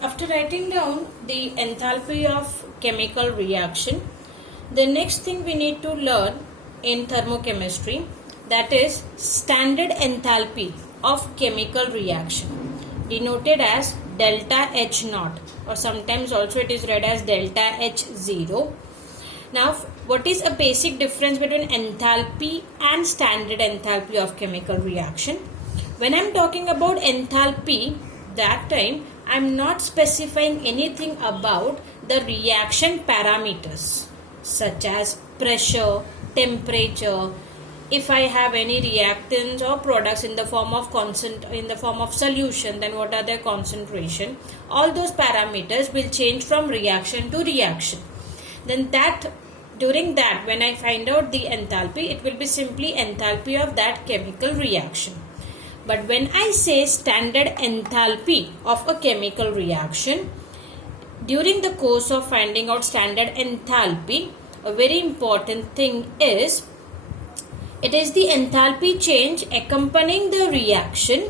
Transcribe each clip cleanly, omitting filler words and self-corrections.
After writing down the enthalpy of chemical reaction, the next thing we need to learn in thermochemistry, that is standard enthalpy of chemical reaction, denoted as delta H naught, or sometimes also it is read as delta H0. Now, what is a basic difference between enthalpy and standard enthalpy of chemical reaction? When I am talking about enthalpy, that time I am not specifying anything about the reaction parameters such as pressure, temperature, if I have any reactants or products in the form of solution, then what are their concentration. All those parameters will change from reaction to reaction. Then during that when I find out the enthalpy, it will be simply enthalpy of that chemical reaction. But when I say standard enthalpy of a chemical reaction, during the course of finding out standard enthalpy, a very important thing is, it is the enthalpy change accompanying the reaction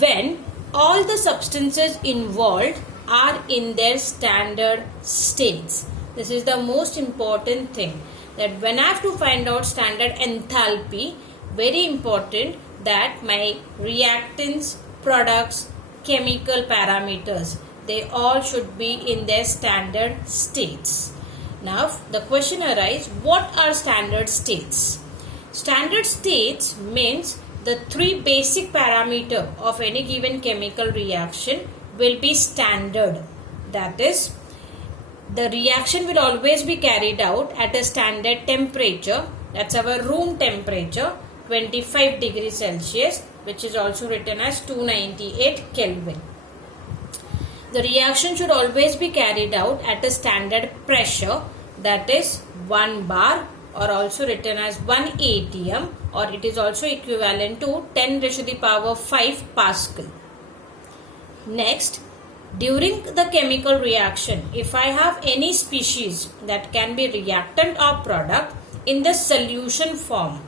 when all the substances involved are in their standard states. This is the most important thing, that when I have to find out standard enthalpy, very important that my reactants, products, chemical parameters, they all should be in their standard states. Now the question arises, what are standard states? Standard states means the three basic parameters of any given chemical reaction will be standard. That is, the reaction will always be carried out at a standard temperature, that's our room temperature, 25 degrees Celsius, which is also written as 298 Kelvin. The reaction should always be carried out at a standard pressure, that is 1 bar, or also written as 1 atm, or it is also equivalent to 10 raised to the power 5 Pascal. Next, during the chemical reaction, if I have any species that can be reactant or product in the solution form,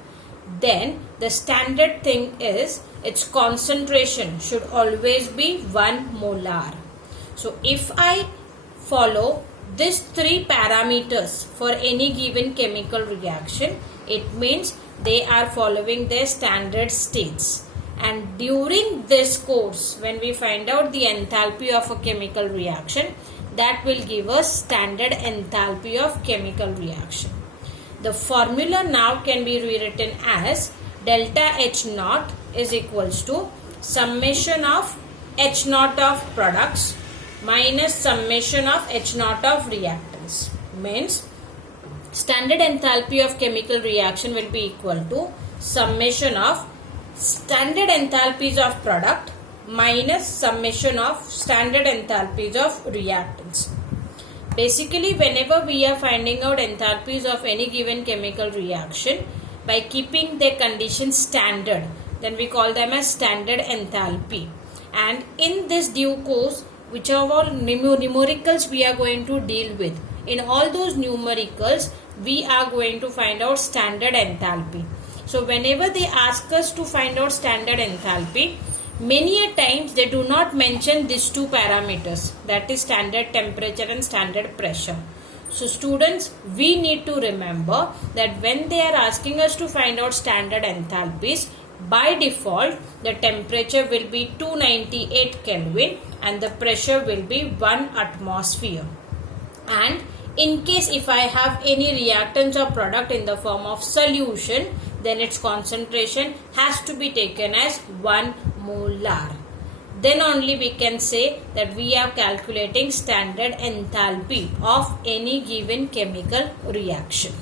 then the standard thing is its concentration should always be 1 molar. So if I follow these three parameters for any given chemical reaction, it means they are following their standard states. And during this course, when we find out the enthalpy of a chemical reaction, that will give us standard enthalpy of chemical reaction. The formula now can be rewritten as delta H naught is equals to summation of H naught of products minus summation of H naught of reactants. Means standard enthalpy of chemical reaction will be equal to summation of standard enthalpies of product minus summation of standard enthalpies of reactants. Basically, whenever we are finding out enthalpies of any given chemical reaction, by keeping their conditions standard, then we call them as standard enthalpy. And in this due course, which are all numericals we are going to deal with, in all those numericals, we are going to find out standard enthalpy. So whenever they ask us to find out standard enthalpy, many a times they do not mention these two parameters, that is standard temperature and standard pressure. So students, we need to remember that when they are asking us to find out standard enthalpies, by default the temperature will be 298 Kelvin and the pressure will be 1 atmosphere. And in case if I have any reactants or product in the form of solution, then its concentration has to be taken as 1 molar. Then only we can say that we are calculating standard enthalpy of any given chemical reaction.